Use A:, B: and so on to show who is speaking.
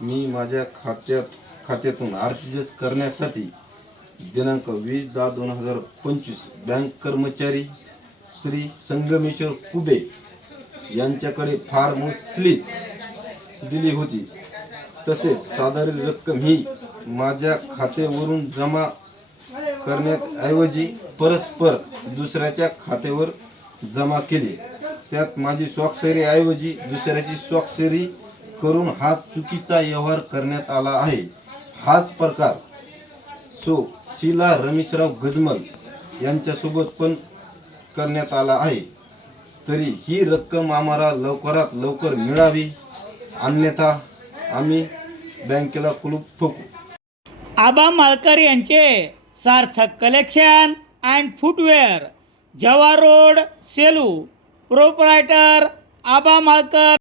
A: मी माझ्या खात्यात खात्यातून आर टी एस करण्यासाठी दिनांक वीस दहा दोन हजार पंचवीस बँक कर्मचारी श्री संगमेश्वर कुबे यांच्याकडे फार्म स्लिप दिली होती. तसेच साधारण रक्कम ही माझ्या खात्यावरून जमा करण्याऐवजी परस्पर दुसऱ्याच्या खात्यावर जमा केली. त्यात माझी स्वाक्षरीऐवजी दुसऱ्याची स्वाक्षरी करून हा चुकीचा व्यवहार करण्यात आला आहे. हाच प्रकार. सो शिला रमेशराव गजमल यांच्यासोबत पण करण्यात आला आहे. तरी ही रक्कम आम्हाला लवकरात लवकर मिळावी. अन्यथा आम्ही बँकेला कुलूप ठोकू.
B: आबा माळकर यांचे Sarthak collection and footwear Jawa road Selu proprietor Aba Malkar.